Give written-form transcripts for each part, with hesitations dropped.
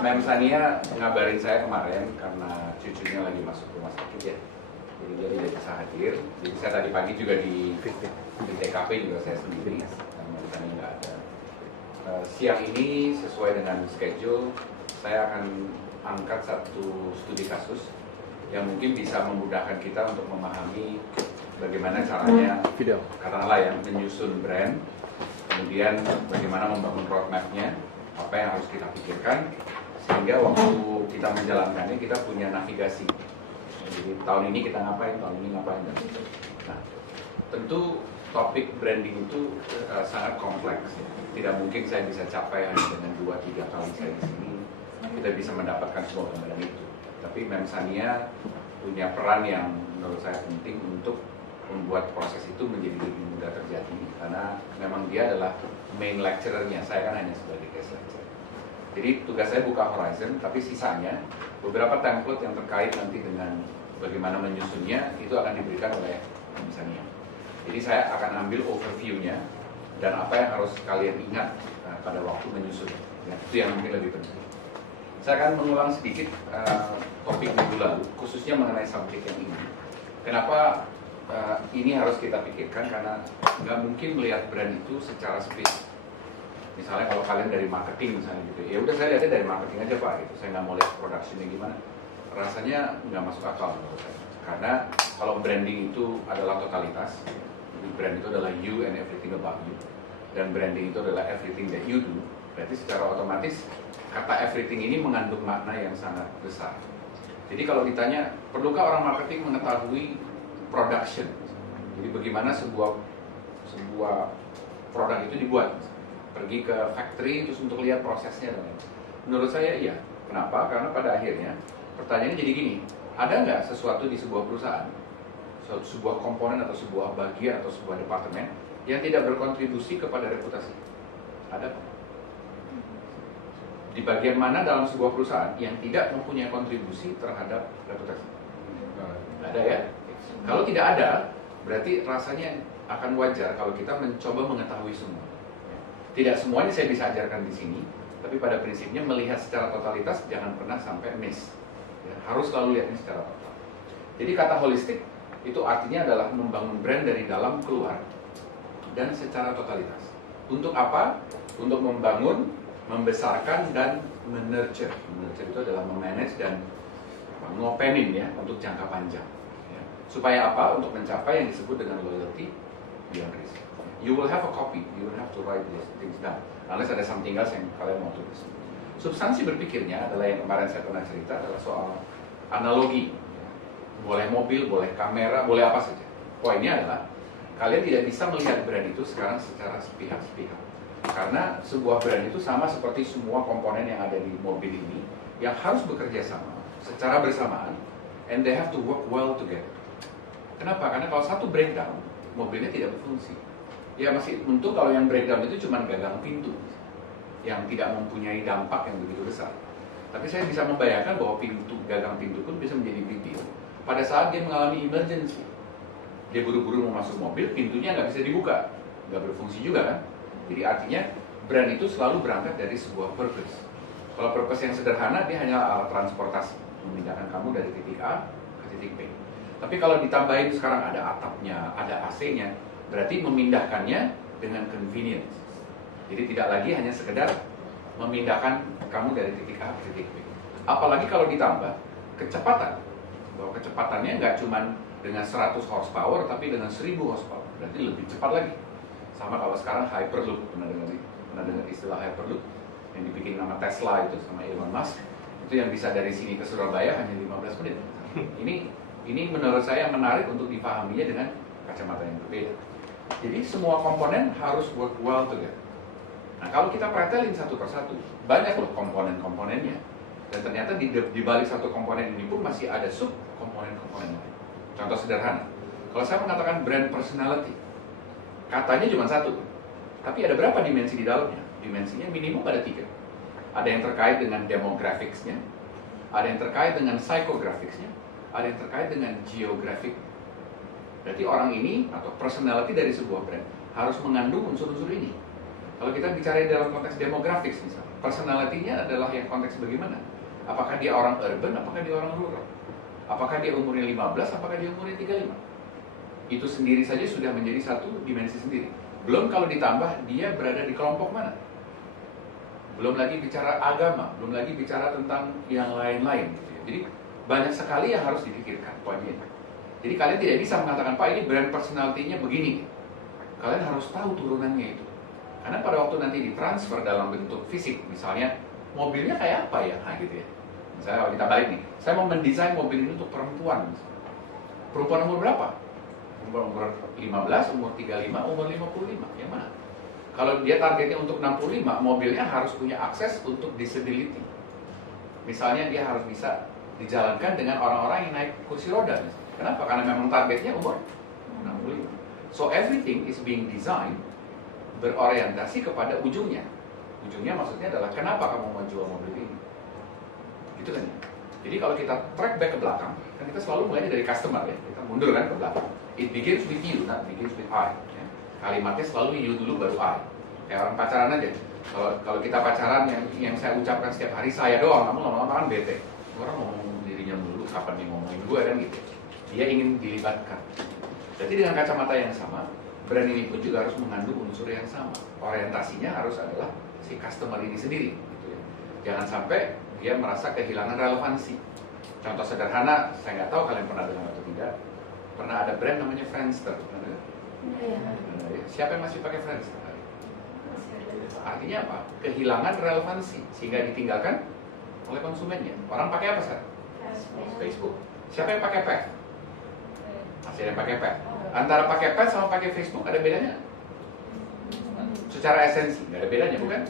Mem Sania ngabarin saya kemarin karena cucunya lagi masuk rumah sakit ya. Jadi dia tidak bisa hadir. Jadi saya tadi pagi juga di TKP juga saya sendiri karena Mem Sania nggak ada. Siang ini sesuai dengan schedule saya akan angkat satu studi kasus yang mungkin bisa memudahkan kita untuk memahami bagaimana caranya katakanlah yang menyusun brand, kemudian bagaimana membangun roadmap-nya, apa yang harus kita pikirkan sehingga waktu kita menjalankannya kita punya navigasi. Jadi tahun ini kita ngapain, tahun ini ngapain. Nah, tentu topik branding itu sangat kompleks. Tidak mungkin saya bisa capai hanya dengan 2-3 kali saya di sini kita bisa mendapatkan semua gambaran itu. Tapi Mem Sania punya peran yang menurut saya penting untuk membuat proses itu menjadi lebih mudah terjadi karena memang dia adalah main lecturer-nya, saya kan hanya sebagai guest lecturer. Jadi tugas saya buka horizon, tapi sisanya beberapa template yang terkait nanti dengan bagaimana menyusunnya itu akan diberikan oleh Mem Sania. Jadi saya akan ambil overview-nya dan apa yang harus kalian ingat pada waktu menyusun. Ya, itu yang mungkin lebih penting. Saya akan mengulang sedikit topik minggu lalu, khususnya mengenai subjek yang ini. Kenapa ini harus kita pikirkan? Karena nggak mungkin melihat brand itu secara spesifik. Misalnya kalau kalian dari marketing misalnya gitu, ya udah saya lihatnya dari marketing aja Pak, gitu. Saya nggak mau lihat produksinya gimana. Rasanya nggak masuk akal menurut saya. Karena kalau branding itu adalah totalitas, jadi brand itu adalah you and everything about you, dan branding itu adalah everything that you do. Berarti secara otomatis kata everything ini mengandung makna yang sangat besar. Jadi kalau ditanya, perlukah orang marketing mengetahui production? Jadi bagaimana sebuah produk itu dibuat? Pergi ke factory terus untuk lihat prosesnya dan lain. Menurut saya iya. Kenapa? Karena pada akhirnya pertanyaannya jadi gini, ada nggak sesuatu di sebuah perusahaan, sebuah komponen atau sebuah bagian atau sebuah departemen yang tidak berkontribusi kepada reputasi? Ada Pak? Di bagian mana dalam sebuah perusahaan yang tidak mempunyai kontribusi terhadap reputasi? Ada ya? Kalau tidak ada, berarti rasanya akan wajar kalau kita mencoba mengetahui semua. Tidak semuanya saya bisa ajarkan di sini, tapi pada prinsipnya melihat secara totalitas jangan pernah sampai miss. Ya, harus selalu lihatnya secara total. Jadi kata holistik itu artinya adalah membangun brand dari dalam keluar dan secara totalitas. Untuk apa? Untuk membangun, membesarkan dan menurture. Menurture itu adalah memanage dan ngopenin ya untuk jangka panjang. Ya. Supaya apa? Untuk mencapai yang disebut dengan loyalty beyond risk. You will have a copy, you will have to write these things down. Unless ada something else yang kalian mau tulis. Substansi berpikirnya adalah yang kemarin saya pernah cerita adalah soal analogi. Boleh mobil, boleh kamera, boleh apa saja. Poinnya adalah kalian tidak bisa melihat brand itu sekarang secara sepihak-sepihak. Karena sebuah brand itu sama seperti semua komponen yang ada di mobil ini yang harus bekerja sama secara bersamaan, and they have to work well together. Kenapa? Karena kalau satu breakdown, mobilnya tidak berfungsi. Ya masih untung kalau yang breakdown itu cuma gagang pintu yang tidak mempunyai dampak yang begitu besar. Tapi saya bisa membayangkan bahwa gagang pintu pun bisa menjadi big deal pada saat dia mengalami emergency. Dia buru-buru mau masuk mobil, pintunya nggak bisa dibuka, nggak berfungsi juga kan. Jadi artinya brand itu selalu berangkat dari sebuah purpose. Kalau purpose yang sederhana, dia hanya alat transportasi, memindahkan kamu dari titik A ke titik B. Tapi kalau ditambahin sekarang ada atapnya, ada AC-nya, berarti memindahkannya dengan convenience. Jadi tidak lagi hanya sekedar memindahkan kamu dari titik A ke titik B. Apalagi kalau ditambah kecepatan, bahwa kecepatannya nggak cuma dengan 100 horsepower, tapi dengan 1000 horsepower, berarti lebih cepat lagi. Sama kalau sekarang Hyperloop, pernah dengar istilah Hyperloop yang dibikin nama Tesla itu sama Elon Musk, itu yang bisa dari sini ke Surabaya hanya 15 menit. Ini menurut saya menarik untuk dipahaminya dengan kacamata yang berbeda. Jadi semua komponen harus work well together. Nah kalau kita pretelin satu persatu, banyak loh komponen-komponennya. Dan ternyata di balik satu komponen ini pun masih ada sub komponen-komponen lain. Contoh sederhana, kalau saya mengatakan brand personality, katanya cuma satu, tapi ada berapa dimensi di dalamnya? Dimensinya minimum ada 3. Ada yang terkait dengan demographics-nya, ada yang terkait dengan psychographics-nya, ada yang terkait dengan geographic. Berarti orang ini atau personality dari sebuah brand harus mengandung unsur-unsur ini. Kalau kita bicara dalam konteks demografis misalnya, personality-nya adalah yang konteks bagaimana? Apakah dia orang urban, apakah dia orang rural? Apakah dia umurnya 15, apakah dia umurnya 35? Itu sendiri saja sudah menjadi satu dimensi sendiri. Belum kalau ditambah dia berada di kelompok mana. Belum lagi bicara agama, belum lagi bicara tentang yang lain-lain gitu ya. Jadi banyak sekali yang harus dipikirkan poinnya. Jadi kalian tidak bisa mengatakan, Pak ini brand personality-nya begini. Kalian harus tahu turunannya itu. Karena pada waktu nanti ditransfer dalam bentuk fisik, misalnya mobilnya kayak apa ya, nah gitu ya. Misalnya kalau kita balik nih, saya mau mendesain mobil ini untuk perempuan. Perempuan umur berapa? Umur 15, umur 35, umur 55, yang mana? Kalau dia targetnya untuk 65, mobilnya harus punya akses untuk disability. Misalnya dia harus bisa dijalankan dengan orang-orang yang naik kursi roda. Kenapa? Karena memang targetnya umur 65. So everything is being designed berorientasi kepada ujungnya. Ujungnya maksudnya adalah kenapa kamu mau jual mobil ini? Gitu kan ya. Jadi kalau kita track back ke belakang, kan kita selalu mulainya dari customer ya. Kita mundur kan ke belakang. It begins with you, not begins with I. Ya. Kalimatnya selalu you dulu baru I. Kayak orang pacaran aja. Kalau kita pacaran yang saya ucapkan setiap hari saya doang, kamu lama-lama kan bete. Orang ngomong dirinya dulu, kapan dia ngomongin gue kan gitu. Dia ingin dilibatkan. Jadi dengan kacamata yang sama, brand ini pun juga harus mengandung unsur yang sama. Orientasinya harus adalah si customer ini sendiri. Gitu ya. Jangan sampai dia merasa kehilangan relevansi. Contoh sederhana, saya nggak tahu kalian pernah dengar atau tidak. Pernah ada brand namanya Friendster. Pernah dengar? Ya. Siapa yang masih pakai Friendster? Artinya apa? Kehilangan relevansi sehingga ditinggalkan oleh konsumennya. Orang pakai apa sekarang? Facebook. Siapa yang pakai Pet? Masih ada yang pakai Pet. Antara pakai Pet sama pakai Facebook ada bedanya? Secara esensi nggak ada bedanya, bukan?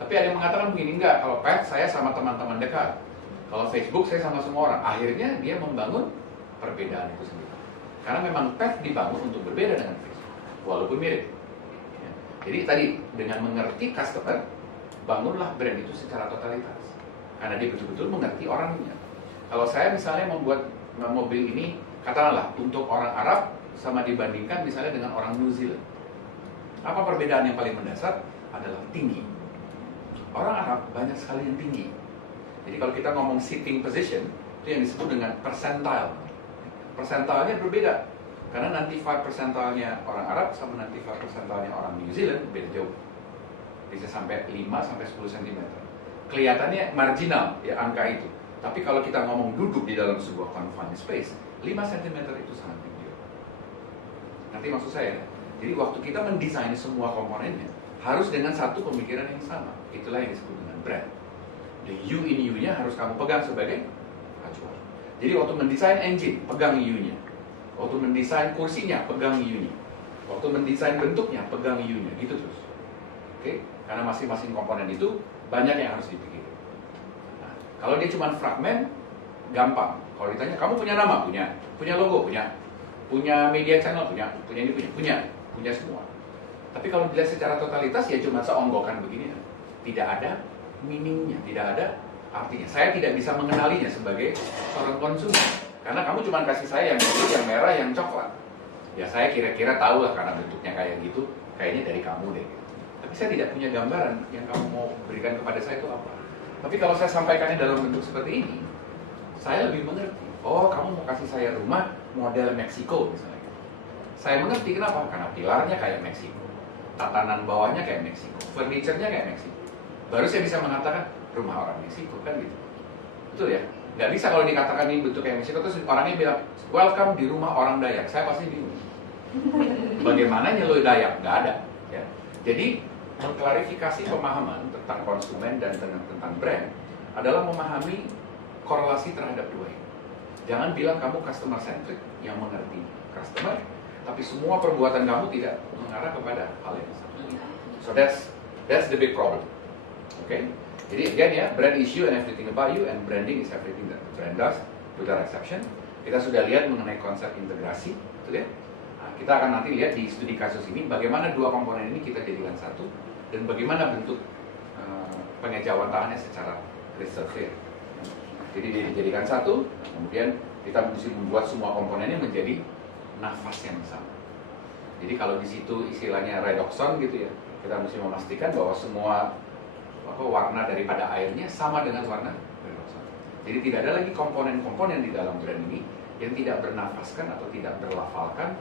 Tapi ada yang mengatakan begini, enggak, kalau Pet saya sama teman-teman dekat, kalau Facebook saya sama semua orang. Akhirnya dia membangun perbedaan itu sendiri. Karena memang Pet dibangun untuk berbeda dengan Facebook, walaupun mirip. Ya. Jadi tadi dengan mengerti customer, bangunlah brand itu secara totalitas. Karena dia betul-betul mengerti orangnya. Kalau saya misalnya membuat mobil ini, katakanlah untuk orang Arab sama dibandingkan misalnya dengan orang New Zealand. Apa perbedaan yang paling mendasar? Adalah tinggi. Orang Arab banyak sekali yang tinggi. Jadi kalau kita ngomong sitting position, itu yang disebut dengan percentile. Persentilenya berbeda. Karena nanti 5 persentilenya orang Arab sama nanti 5 persentilenya orang New Zealand beda jauh. Bisa sampai 5 sampai 10 cm. Kelihatannya marginal ya angka itu. Tapi kalau kita ngomong duduk di dalam sebuah confined space, 5 cm itu sangat tinggi. Nanti maksud saya, jadi waktu kita mendesain semua komponennya, harus dengan satu pemikiran yang sama. Itulah yang disebut dengan brand. The U in U-nya harus kamu pegang sebagai acuan. Jadi waktu mendesain engine, pegang U-nya. Waktu mendesain kursinya, pegang U-nya. Waktu mendesain bentuknya, pegang U-nya. Gitu terus. Oke? Karena masing-masing komponen itu banyak yang harus dipikirkan. Nah, kalau dia cuma fragmen, gampang. Kalau ditanya, kamu punya nama? Punya. Punya logo? Punya. Punya media channel? Punya. Punya ini? Punya. Punya semua. Tapi kalau dilihat secara totalitas, ya cuma seonggokan begini. Tidak ada meaningnya, tidak ada artinya. Saya tidak bisa mengenalinya sebagai seorang konsumen. Karena kamu cuma kasih saya yang biru, yang merah, yang coklat. Ya saya kira-kira tahu lah karena bentuknya kayak gitu, kayaknya dari kamu deh. Tapi saya tidak punya gambaran yang kamu mau berikan kepada saya itu apa. Tapi kalau saya sampaikannya dalam bentuk seperti ini, saya lebih mengerti. Oh, kamu mau kasih saya rumah model Meksiko misalnya. Saya mengerti kenapa? Karena pilarnya kayak Meksiko, tatanan bawahnya kayak Meksiko, furniture-nya kayak Meksiko. Baru saya bisa mengatakan rumah orang Meksiko kan gitu. Betul ya? Nggak bisa kalau dikatakan ini bentuk kayak Meksiko terus orangnya bilang welcome di rumah orang Dayak. Saya pasti bingung. Bagaimana nyelui Dayak? Nggak ada. Ya. Jadi mengklarifikasi pemahaman tentang konsumen dan tentang brand adalah memahami korelasi terhadap dua ini. Jangan bilang kamu customer centric yang mengerti customer, tapi semua perbuatan kamu tidak mengarah kepada hal yang sama. So that's the big problem. Okay? Jadi again ya, brand issue and everything about you, and branding is everything that the brand does, without exception. Kita sudah lihat mengenai konsep integrasi, betul ya? Nah, kita akan nanti lihat di studi kasus ini bagaimana dua komponen ini kita jadikan satu, dan bagaimana bentuk pengejauhan tahannya secara crystal clear. Jadi dijadikan satu, kemudian kita mesti membuat semua komponennya menjadi nafas yang sama. Jadi kalau di situ istilahnya redoxon gitu ya, Kita mesti memastikan bahwa semua warna daripada airnya sama dengan warna brand Roxana. Jadi tidak ada lagi komponen-komponen di dalam brand ini yang tidak bernafaskan atau tidak berlafalkan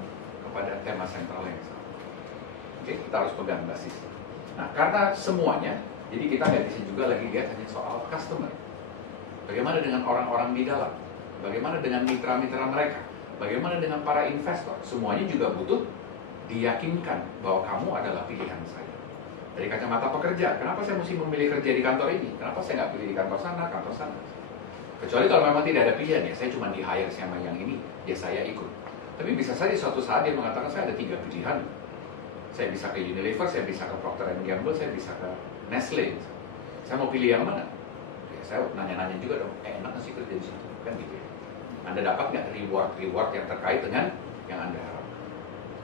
kepada tema sentral yang sama. Oke, kita harus pegang basis. Nah, karena semuanya, jadi kita nggak bisa juga lagi lihat hanya soal customer. Bagaimana dengan orang-orang di dalam? Bagaimana dengan mitra-mitra mereka? Bagaimana dengan para investor? Semuanya juga butuh diyakinkan bahwa kamu adalah pilihan saya. Dari kacamata pekerja, kenapa saya mesti memilih kerja di kantor ini? Kenapa saya nggak pilih di kantor sana, kantor sana? Kecuali kalau memang tidak ada pilihan ya, saya cuma di-hire sama yang ini, ya saya ikut. Tapi bisa saja suatu saat dia mengatakan saya ada 3 pilihan. Saya bisa ke Unilever, saya bisa ke Procter & Gamble, saya bisa ke Nestle. Saya mau pilih yang mana? Ya, saya nanya-nanya juga dong, enak nggak sih kerja di situ? Kan gitu ya. Anda dapat nggak reward yang terkait dengan yang Anda harapkan?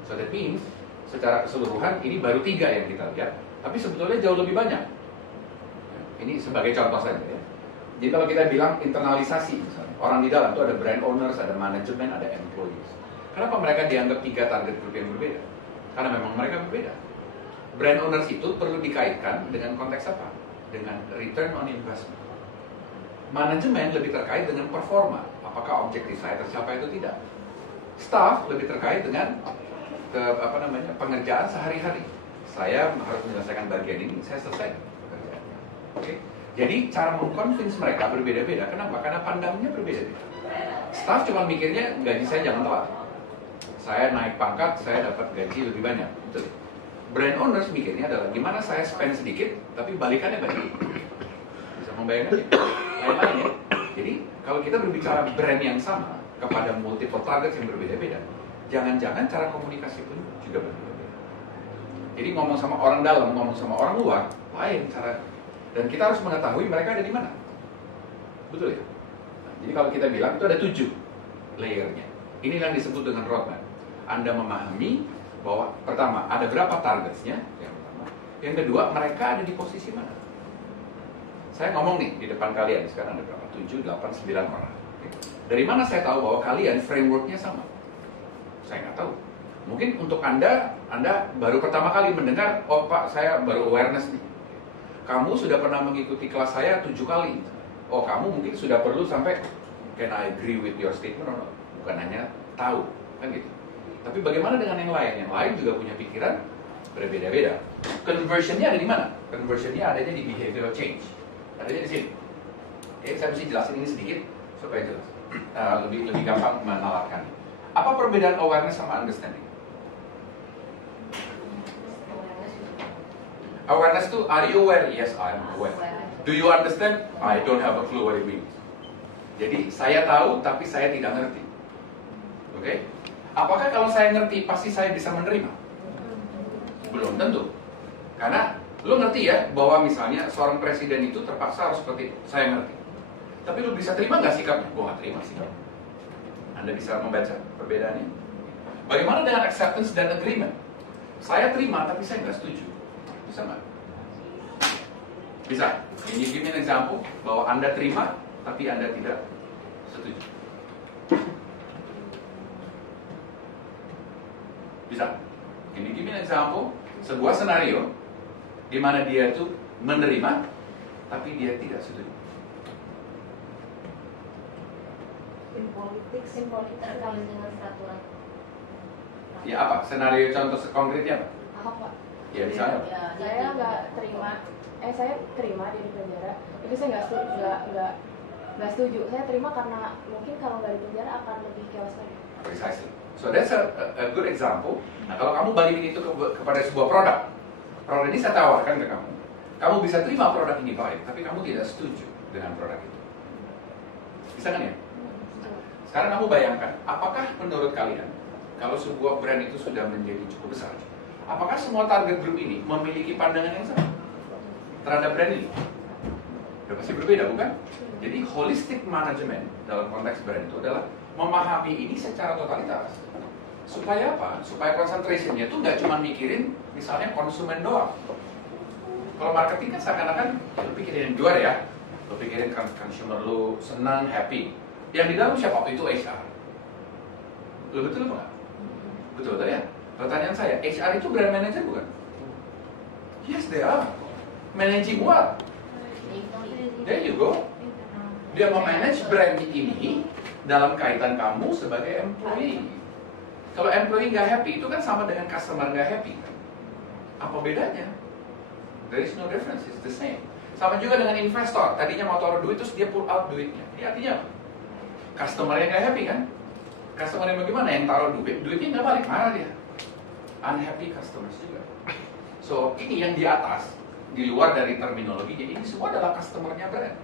So that means, secara keseluruhan ini baru 3 yang kita lihat, tapi sebetulnya jauh lebih banyak. Ini sebagai contoh saja ya. Jadi kalau kita bilang internalisasi, misalnya, orang di dalam itu ada brand owners, ada manajemen, ada employees. Kenapa mereka dianggap 3 target group yang berbeda? Karena memang mereka berbeda. Brand owners itu perlu dikaitkan dengan konteks apa? Dengan return on investment. Manajemen lebih terkait dengan performa. Apakah objektif saya tercapai atau tidak? Staff lebih terkait dengan pengerjaan sehari-hari. Saya harus menyelesaikan bagian ini, saya selesai pekerjaan. Oke? Jadi cara mengconvince mereka berbeda-beda. Kenapa? Karena pandangnya berbeda-beda. Staff cuma mikirnya gaji saya jangan telat. Saya naik pangkat, saya dapat gaji lebih banyak. Betul. Brand owners mikirnya adalah gimana saya spend sedikit, tapi balikannya banyak. Bisa membayangkan ya? Lain-lain ya. Jadi kalau kita berbicara brand yang sama kepada multiple targets yang berbeda-beda, jangan-jangan cara komunikasi pun juga berbeda-beda. Jadi ngomong sama orang dalam, ngomong sama orang luar, lain cara. Dan kita harus mengetahui mereka ada di mana. Betul ya? Nah, jadi kalau kita bilang itu ada 7 layernya. Ini yang disebut dengan roadmap. Anda memahami bahwa pertama ada berapa targetsnya, yang pertama. Yang kedua mereka ada di posisi mana. Saya ngomong nih di depan kalian sekarang ada berapa? 7, 8, 9 orang. Oke. Dari mana saya tahu bahwa kalian frameworknya sama? Saya nggak tahu. Mungkin untuk Anda baru pertama kali mendengar, oh Pak saya baru awareness nih. Kamu sudah pernah mengikuti kelas saya 7 kali. Oh, kamu mungkin sudah perlu sampai can I agree with your statement or not? Bukan hanya tahu, kan gitu. Tapi bagaimana dengan yang lain? Yang lain juga punya pikiran berbeda-beda. Conversionnya ada di mana? Conversionnya adanya di behavioral change. Adanya di sini. Saya mesti jelasin ini sedikit supaya jelas. Lebih gampang menalarkan. Apa perbedaan awareness sama understanding? Awareness itu, are you aware? Yes, I am aware. Do you understand? I don't have a clue what it means. Jadi, saya tahu, tapi saya tidak ngerti. Oke? Apakah kalau saya ngerti, pasti saya bisa menerima? Belum tentu. Karena, lo ngerti ya, bahwa misalnya seorang presiden itu terpaksa harus seperti itu. Saya ngerti. Tapi lo bisa terima nggak sikapnya? Gue nggak terima sikapnya. Anda bisa membaca perbedaannya. Bagaimana dengan acceptance dan agreement? Saya terima, tapi saya nggak setuju. Bisa nggak? Bisa. Ini give me an example bahwa Anda terima, tapi Anda tidak setuju. Bisa. Ini give me an example sebuah senario di mana dia itu menerima, tapi dia tidak setuju. Politik terkait dengan peraturan. Ya apa? Senario contoh konkretnya apa? Apa Pak? Ya misalnya apa? Ya, saya nggak terima. Saya terima di penjara. Itu saya nggak setuju. Saya terima karena mungkin kalau nggak di penjara akan lebih chaos lagi. Precisely. So that's a good example. Nah kalau kamu balikin itu kepada sebuah produk ini saya tawarkan ke kamu. Kamu bisa terima produk ini baik, tapi kamu tidak setuju dengan produk itu. Bisa kan ya? Sekarang kamu bayangkan, apakah menurut kalian kalau sebuah brand itu sudah menjadi cukup besar, apakah semua target group ini memiliki pandangan yang sama terhadap brand ini? Sudah pasti berbeda, bukan? Jadi holistic management dalam konteks brand itu adalah memahami ini secara totalitas. Supaya apa? Supaya concentration-nya itu nggak cuma mikirin misalnya konsumen doang. Kalau marketing kan seakan-akan lu pikirin yang juara ya, lu pikirin consumer lu senang, happy. Yang di dalam siapa? Itu HR. Betul apa nggak? Betul ya? Pertanyaan saya, HR itu brand manager bukan? Yes, they are. Managing what? There you go. Dia memanage brand ini dalam kaitan kamu sebagai employee. Kalau employee nggak happy, itu kan sama dengan customer nggak happy. Apa bedanya? There is no difference, it's the same. Sama juga dengan investor, tadinya mau taruh duit, terus dia pull out duitnya. Ini artinya apa? Customer yang nggak happy kan? Customer yang bagaimana? Yang taruh duit, duitnya nggak balik, marah dia. Unhappy customers juga. So, ini yang di atas, di luar dari terminologinya, ini semua adalah customernya brand.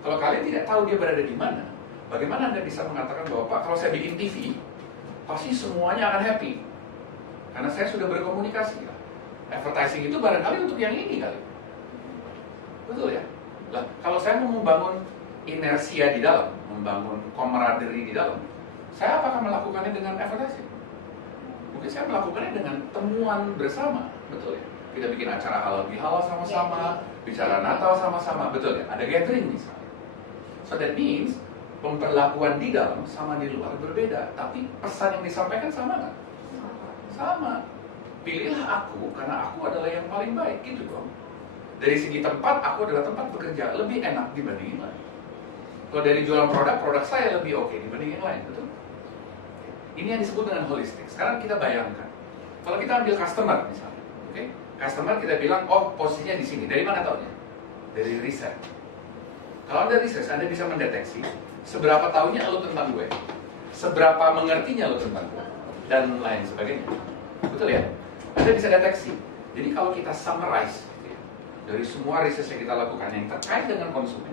Kalau kalian tidak tahu dia berada di mana, bagaimana Anda bisa mengatakan bahwa, Pak, kalau saya bikin TV, pasti semuanya akan happy. Karena saya sudah berkomunikasi. Advertising itu barangkali untuk yang ini kali. Betul ya? Lah, kalau saya mau membangun inersia di dalam, membangun camaraderie di dalam, saya apakah melakukannya dengan advertising? Mungkin saya melakukannya dengan temuan bersama, betul ya? Kita bikin acara halal bihalal sama-sama, bicara Natal sama-sama, betul ya? Ada gathering misalnya. So that means pemberlakuan di dalam sama di luar berbeda, tapi pesan yang disampaikan sama nggak? Sama. Pilihlah aku karena aku adalah yang paling baik, gitu dong. Dari segi tempat, aku adalah tempat bekerja lebih enak dibanding yang lain. Kalau dari jualan produk, produk saya lebih oke dibanding yang lain, betul? Ini yang disebut dengan holistik. Sekarang kita bayangkan, kalau kita ambil customer misalnya, oke? Customer kita bilang, oh posisinya di sini. Dari mana taunya? Dari riset. Kalau Anda riset, Anda bisa mendeteksi seberapa tahunya lo tentang gue, seberapa mengertinya lo tentang gue, dan lain sebagainya. Betul ya? Anda bisa deteksi. Jadi kalau kita summarize gitu ya, dari semua riset yang kita lakukan yang terkait dengan konsumen,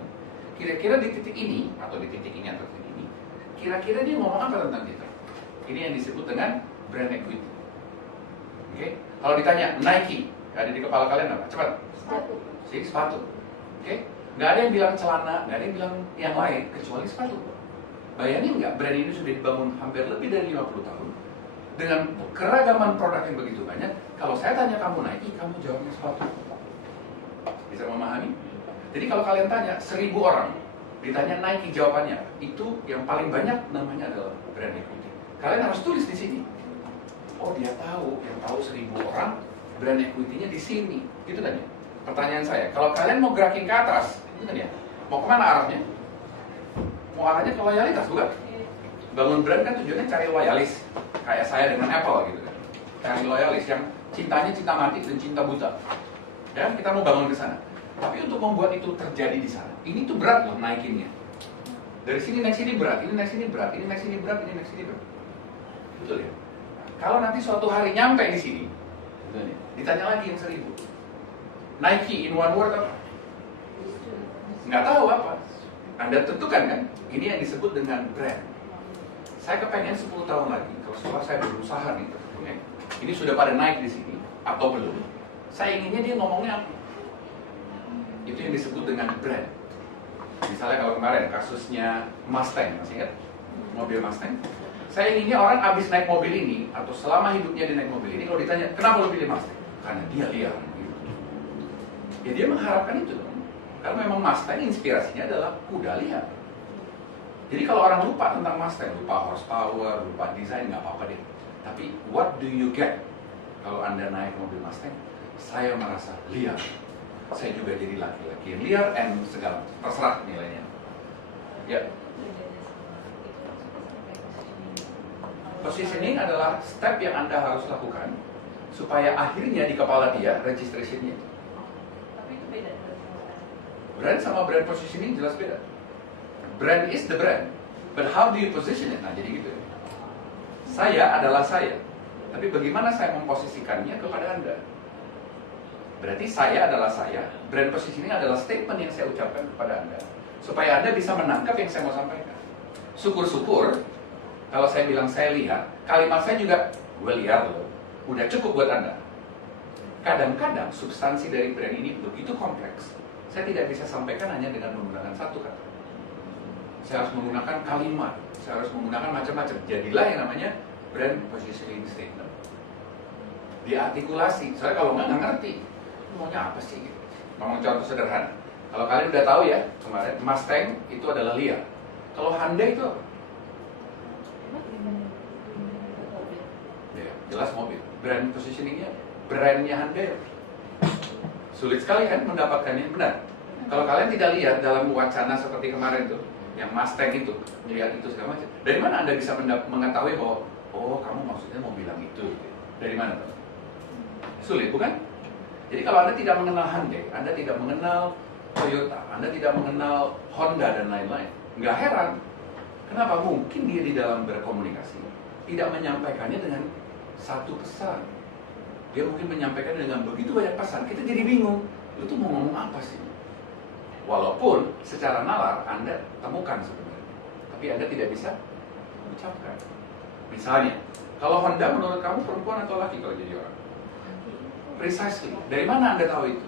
kira-kira di titik ini, atau di titik ini, atau titik ini, kira-kira dia ngomong apa tentang kita? Ini yang disebut dengan brand equity. Oke? Kalau ditanya Nike, ada di kepala kalian apa? Cepat. Sepatu. Sepatu. Oke? Nggak ada yang bilang celana, nggak ada yang bilang yang lain, kecuali sepatu. Bayangin nggak, brand ini sudah dibangun hampir lebih dari 50 tahun dengan keragaman produk yang begitu banyak. Kalau saya tanya kamu Nike, kamu jawabnya sepatu. Bisa memahami? Jadi kalau kalian tanya 1000 orang, ditanya Nike jawabannya, itu yang paling banyak namanya adalah brand equity. Kalian harus tulis di sini. Oh, dia tahu, yang tahu 1000 orang, brand equity-nya di sini. Gitu tanya. Pertanyaan saya, kalau kalian mau gerakin ke atas, itu kan ya, mau kemana arahnya? Mau arahnya ke loyalitas, bukan? Bangun brand kan tujuannya cari loyalis. Kayak saya dengan Apple gitu kan. Cari loyalis yang cintanya cinta mati dan cinta buta. Dan kita mau bangun ke sana. Tapi untuk membuat itu terjadi di sana, ini tuh berat loh naikinnya. Dari sini naik sini berat, ini naik sini berat, ini naik sini berat, ini naik sini berat. Betul ya? Kalau nanti suatu hari nyampe di sini, ditanya lagi yang 1000. Nike in one word apa? Nggak tahu apa. Anda tentukan kan? Ini yang disebut dengan brand. Saya kepengen 10 tahun lagi, kalau setelah saya berusaha nih, ini sudah pada naik di sini, atau belum, saya inginnya dia ngomongnya apa? Itu yang disebut dengan brand. Misalnya kalau kemarin kasusnya Mustang, masih ingat? Mobil Mustang. Saya inginnya orang abis naik mobil ini, atau selama hidupnya dia naik mobil ini, kalau ditanya, kenapa lo pilih Mustang? Karena dia liar. Ya dia mengharapkan itu dong. Karena memang Mustang inspirasinya adalah kuda liar. Jadi kalau orang lupa tentang Mustang, lupa horsepower, lupa desain, nggak apa-apa deh. Tapi what do you get kalau Anda naik mobil Mustang? Saya merasa liar. Saya juga jadi laki-laki yang liar and segala terserah nilainya. Ya. Positioning adalah step yang Anda harus lakukan supaya akhirnya di kepala dia registration-nya. Tapi itu beda. Brand sama brand positioning jelas beda. Brand is the brand, but how do you position it? Nah jadi gitu ya. Saya adalah saya, tapi bagaimana saya memposisikannya kepada Anda? Berarti saya adalah saya, brand positioning adalah statement yang saya ucapkan kepada Anda, supaya Anda bisa menangkap yang saya mau sampaikan. Syukur-syukur, kalau saya bilang saya lihat, kalimat saya juga, gue lihat loh, udah cukup buat Anda. Kadang-kadang substansi dari brand ini begitu kompleks, saya tidak bisa sampaikan hanya dengan menggunakan satu kata. Saya harus menggunakan kalimat, saya harus menggunakan macam-macam. Jadilah yang namanya brand positioning statement. Diartikulasi, soalnya kalau nggak ngerti, maunya apa sih? Gitu. Ngomong contoh sederhana. Kalau kalian udah tahu ya, kemarin Mustang itu adalah liar. Kalau Hyundai itu apa? Ya, jelas mobil. Brand positioningnya, brandnya Hyundai. Sulit sekali kan mendapatkannya, benar? Kalau kalian tidak lihat dalam wacana seperti kemarin tuh, yang Mustang itu, melihat itu segala macam, dari mana Anda bisa mengetahui bahwa, oh kamu maksudnya mau bilang itu? Dari mana? Sulit, bukan? Jadi kalau Anda tidak mengenal Hyundai, Anda tidak mengenal Toyota, Anda tidak mengenal Honda dan lain-lain, nggak heran. Kenapa? Mungkin dia di dalam berkomunikasi tidak menyampaikannya dengan satu pesan. Dia mungkin menyampaikan dengan begitu banyak pesan, kita jadi bingung. Lu tuh mau ngomong apa sih? Walaupun secara nalar Anda temukan sebenarnya, tapi Anda tidak bisa ucapkan. Misalnya, kalau Honda menurut kamu perempuan atau laki kalau jadi orang? Precisely. Dari mana Anda tahu itu?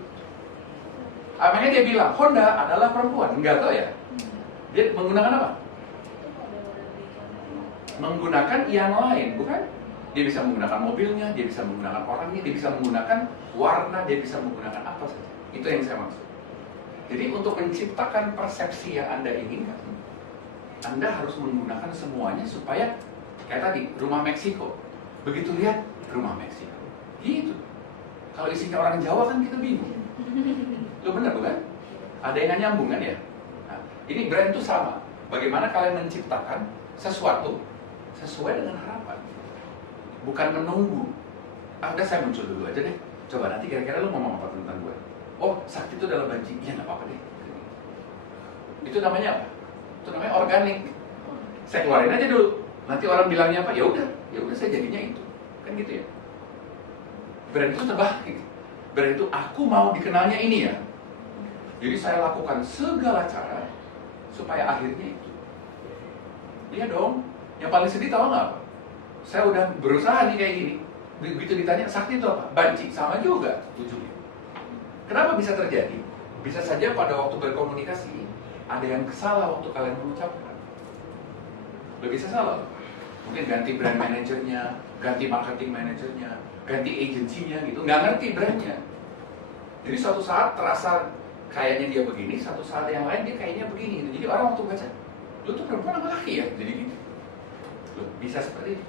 Makanya dia bilang, Honda adalah perempuan. Enggak tahu ya? Dia menggunakan apa? Menggunakan yang lain, bukan? Dia bisa menggunakan mobilnya, dia bisa menggunakan orangnya, dia bisa menggunakan warna, dia bisa menggunakan apa saja. Itu yang saya maksud. Jadi untuk menciptakan persepsi yang Anda inginkan, Anda harus menggunakan semuanya supaya, kayak tadi, rumah Meksiko. Begitu lihat, rumah Meksiko. Gitu. Kalau isinya orang Jawa kan kita bingung. Lo benar bukan? Ada yang nggak nyambung kan ya? Nah, ini brand itu sama. Bagaimana kalian menciptakan sesuatu sesuai dengan harapan, bukan menunggu. Udah saya muncul dulu aja deh. Coba nanti kira-kira lo ngomong apa tentang gue? Oh, sakti itu dalam banci. Iya nggak apa-apa deh. Itu namanya apa? Itu namanya organik. Saya keluarin aja dulu. Nanti orang bilangnya apa? Ya udah saya jadinya itu. Kan gitu ya. Brand itu terbalik. Brand itu aku mau dikenalnya ini ya. Jadi saya lakukan segala cara supaya akhirnya itu. Iya dong. Yang paling sedih tahu nggak? Saya udah berusaha nih kayak gini. Begitu ditanya sakti itu apa? Banci. Sama juga ujungnya. Kenapa bisa terjadi? Bisa saja pada waktu berkomunikasi ada yang salah waktu kalian mengucapkan. Bisa salah. Mungkin ganti brand manajernya, ganti marketing manajernya, ganti agensinya gitu, nggak ngerti brandnya. Jadi suatu saat terasa kayaknya dia begini, satu saat yang lain dia kayaknya begini gitu. Jadi orang waktu baca, lu tuh perempuan sama laki ya? Jadi gitu. Loh, bisa seperti itu.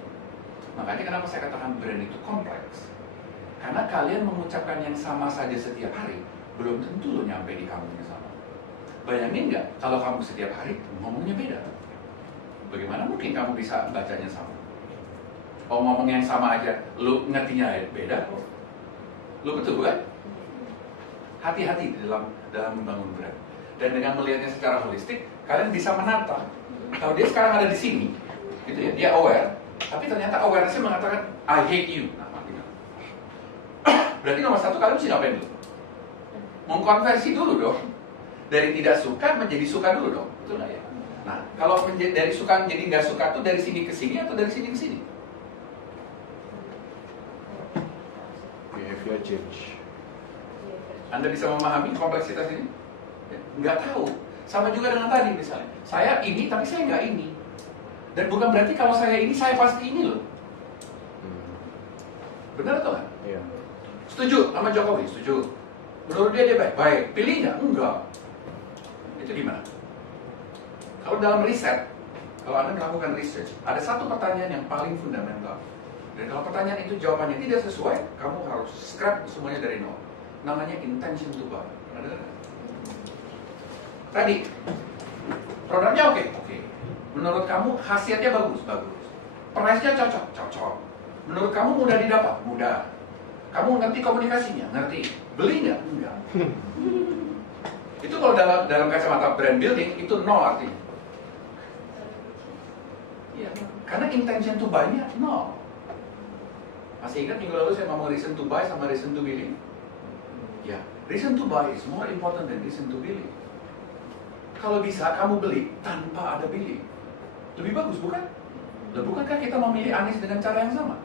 Makanya kenapa saya katakan brand itu kompleks. Karena kalian mengucapkan yang sama saja setiap hari, belum tentu lo nyampe di kamu yang sama. Bayangin nggak kalau kamu setiap hari ngomongnya beda? Bagaimana mungkin kamu bisa bacanya sama? Kalau ngomong yang sama aja, lu ngertinya beda. Lu betul bukan? Hati-hati dalam membangun brand. Dan dengan melihatnya secara holistik, kalian bisa menata. Kalau dia sekarang ada di sini, gitu ya, dia aware, tapi ternyata awareness-nya mengatakan I hate you. Nah, mati. Berarti nomor satu kalian mesti ngapain dulu? Mengkonversi dulu dong. Dari tidak suka menjadi suka dulu dong. Betul nggak ya? Nah, kalau dari suka menjadi nggak suka tuh dari sini ke sini atau dari sini ke sini? Behavior change. Anda bisa memahami kompleksitas ini? Ya, nggak tahu. Sama juga dengan tadi misalnya. Saya ini tapi saya nggak ini. Dan bukan berarti kalau saya ini saya pasti ini loh. Benar atau nggak? Iya. Setuju sama Jokowi? Setuju. Menurut dia baik? Baik. Pilih nggak? Enggak. Itu gimana? Kalau dalam riset, kalau Anda melakukan research, ada satu pertanyaan yang paling fundamental. Dan kalau pertanyaan itu jawabannya tidak sesuai, kamu harus scrap semuanya dari nol. Namanya intention to buy. Pernah dengar? Tadi, produknya oke. Menurut kamu khasiatnya bagus. Price-nya cocok. Menurut kamu mudah didapat? Mudah. Kamu ngerti komunikasinya? Ngerti. Beli nggak? Enggak. Itu kalau dalam kacamata brand building, itu nol artinya. Ya, karena intention to buy-nya nol. Masih ingat minggu lalu saya ngomong reason to buy sama reason to believe? Ya, reason to buy is more important than reason to believe. Kalau bisa kamu beli tanpa ada believe, lebih bagus bukan? Loh, bukankah kita memilih Anies dengan cara yang sama?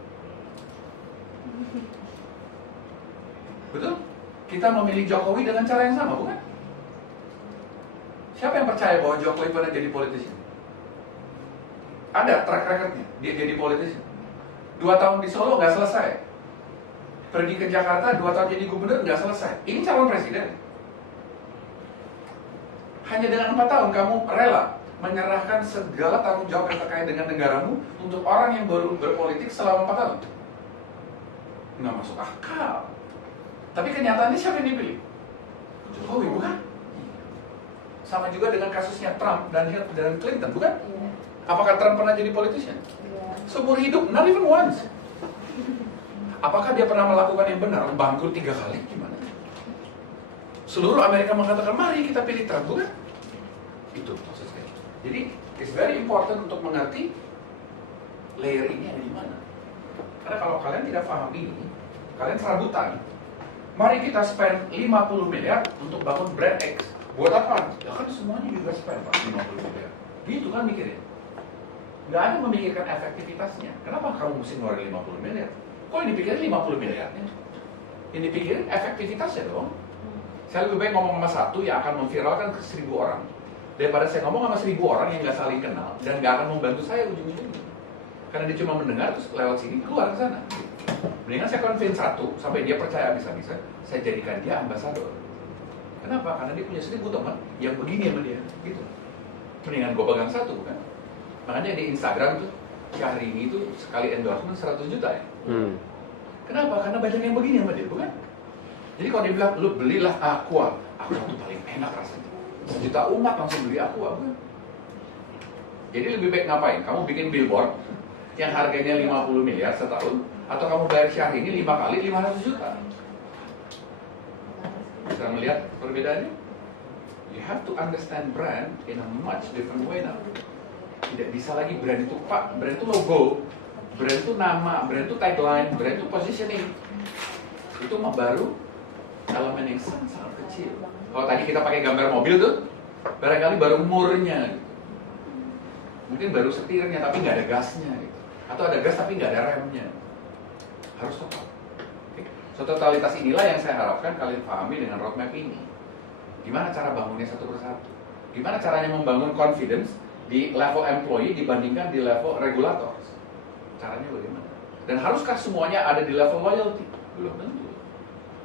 Betul? Kita memilih Jokowi dengan cara yang sama, bukan? Siapa yang percaya bahwa Jokowi pernah jadi politisi? Ada track record-nya, dia jadi politisi. 2 tahun di Solo nggak selesai. Pergi ke Jakarta 2 tahun jadi gubernur nggak selesai. Ini calon presiden. Hanya dengan 4 tahun kamu rela menyerahkan segala tanggung jawab yang terkait dengan negaramu untuk orang yang baru berpolitik selama 4 tahun. Nggak masuk akal. Tapi kenyataannya siapa yang dipilih? Jokowi, bukan? Sama juga dengan kasusnya Trump dan Clinton, bukan? Iya. Apakah Trump pernah jadi politician? Iya. Seumur hidup, not even once. Apakah dia pernah melakukan yang benar? Bangkrut 3 kali? Gimana? Seluruh Amerika mengatakan, mari kita pilih Trump, bukan? Itu prosesnya. Jadi, it's very important untuk mengerti layer ini ada di mana. Karena kalau kalian tidak paham ini, kalian serabutan. Mari kita spend 50 miliar untuk bangun brand X. Buat apa? Ya kan semuanya juga spend Pak, 50 miliar. Gitu kan mikirnya. Nggak ada memikirkan efektivitasnya. Kenapa kamu mesti ngeluarin 50 miliar? Kok yang dipikirin 50 miliarnya? Yang dipikirin efektivitasnya dong. Saya lebih baik ngomong sama satu yang akan memviralkan ke 1000 orang daripada saya ngomong sama 1000 orang yang nggak saling kenal dan nggak akan membantu saya ujung-ujungnya. Karena dia cuma mendengar terus lewat sini keluar ke sana. Mendingan saya convince satu sampai dia percaya bisa-bisa, saya jadikan dia ambasador. Kenapa? Karena dia punya 1000 teman yang begini sama dia, gitu. Mendingan gue pegang satu, kan? Makanya di Instagram tuh, Syahrini itu sekali endorsement 100 juta ya. Kenapa? Karena banyak yang begini sama dia, bukan? Jadi kalau dia bilang, lu belilah Aqua tuh paling enak rasanya. 1 juta umat langsung beli Aqua, bukan? Jadi lebih baik ngapain? Kamu bikin billboard yang harganya 50 miliar setahun, atau kamu bayar Syahrini 5 kali 500 juta. Bisa melihat perbedaannya? You have to understand brand in a much different way now. Tidak bisa lagi brand itu Pak, brand itu logo, brand itu nama, brand itu tagline, brand itu positioning. Itu mah baru elemen yang sangat kecil. Kalau tadi kita pakai gambar mobil tuh, barangkali baru murnya, gitu. Mungkin baru setirnya tapi nggak ada gasnya, gitu. Atau ada gas tapi nggak ada remnya. Harus total. So, totalitas inilah yang saya harapkan kalian pahami dengan roadmap ini. Gimana cara bangunnya satu persatu? Gimana caranya membangun confidence di level employee dibandingkan di level regulator? Caranya bagaimana? Dan haruskah semuanya ada di level loyalty? Belum tentu.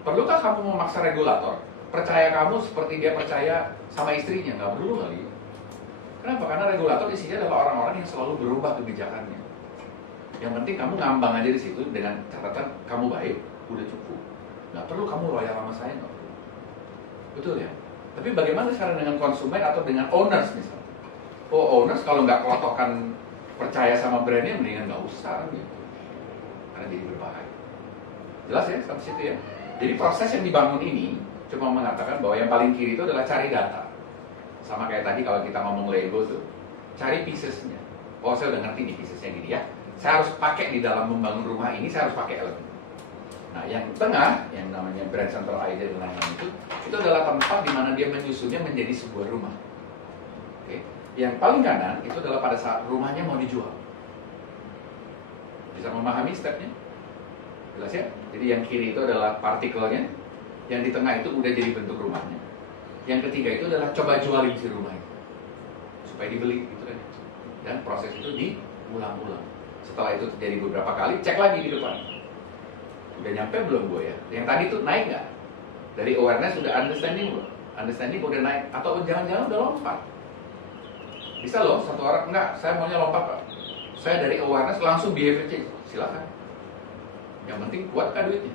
Perlukah kamu memaksa regulator percaya kamu seperti dia percaya sama istrinya? Nggak perlu kali. Kenapa? Karena regulator isinya adalah orang-orang yang selalu berubah kebijakannya. Yang penting kamu ngambang aja di situ dengan catatan kamu baik, udah cukup. Nggak perlu kamu loyal sama saya, nggak perlu. Betul ya? Tapi bagaimana sekarang dengan konsumen atau dengan owners misalnya? Oh, owners kalau nggak kelotokkan percaya sama brandnya, mendingan nggak usah gitu. Karena jadi berbahaya. Jelas ya sampai situ ya? Jadi proses yang dibangun ini cuma mengatakan bahwa yang paling kiri itu adalah cari data. Sama kayak tadi kalau kita ngomong Lego tuh, cari piecesnya. Oh, saya udah ngerti nih piecesnya gini ya. Saya harus pakai di dalam membangun rumah ini, saya harus pakai elemen. Nah, yang tengah, yang namanya brand central idea dan lain-lain itu adalah tempat di mana dia menyusunnya menjadi sebuah rumah. Oke. Yang paling kanan itu adalah pada saat rumahnya mau dijual. Bisa memahami stepnya? Jelas ya? Jadi yang kiri itu adalah partikelnya, yang di tengah itu udah jadi bentuk rumahnya. Yang ketiga itu adalah coba jualin si rumah itu supaya dibeli gitu kan. Dan proses itu diulang-ulang. Setelah itu terjadi beberapa kali, cek lagi di depan. Udah nyampe belum gue ya? Yang tadi tuh naik nggak? Dari awareness udah understanding belum? Understanding udah naik? Atau jangan-jangan udah lompat? Bisa loh, satu orang, enggak, saya maunya lompat Pak. Saya dari awareness langsung behavior change. Silakan. Yang penting kuat kan duitnya.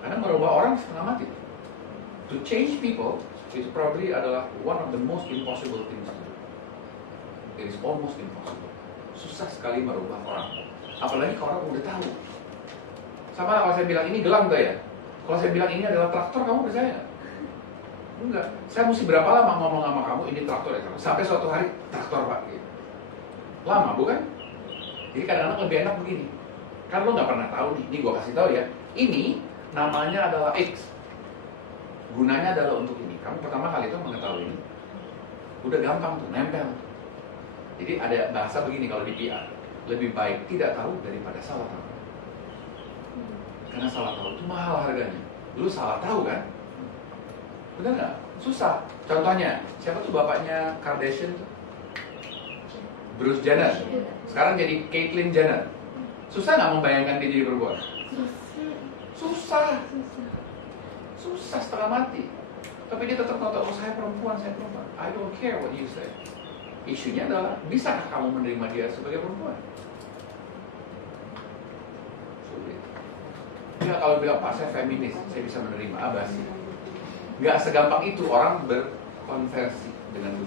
Karena merubah orang setengah mati. To change people, itu probably adalah one of the most impossible things to do. It is almost impossible. Susah sekali merubah orang. Apalagi kalau orang udah tahu. Sama kalau saya bilang ini gelang tuh ya. Kalau saya bilang ini adalah traktor, kamu percaya? Enggak. Saya mesti berapa lama ngomong sama kamu ini traktor ya? Sampai suatu hari traktor Pak. Gitu. Lama bukan? Jadi kadang-kadang lebih enak begini. Kan lo nggak pernah tahu nih. Ini gue kasih tahu ya. Ini namanya adalah X. Gunanya adalah untuk ini. Kamu pertama kali itu mengetahui ini. Udah gampang tuh, nempel. Jadi ada bahasa begini kalau di PR. Lebih baik tidak tahu daripada salah tahu. Karena salah tahu itu mahal harganya. Lu salah tahu kan? Benar nggak? Susah. Contohnya, siapa tuh bapaknya Kardashian tuh? Bruce Jenner. Sekarang jadi Caitlyn Jenner. Susah nggak membayangkan dia jadi perempuan? Susah. Susah setengah mati. Tapi dia tetap tahu, oh saya perempuan. I don't care what you say. Isunya adalah, bisakah kamu menerima dia sebagai perempuan? Sulit. Ya kalau bilang, Pak saya feminis, saya bisa menerima abasi. nggak segampang itu orang berkonversi dengan begitu.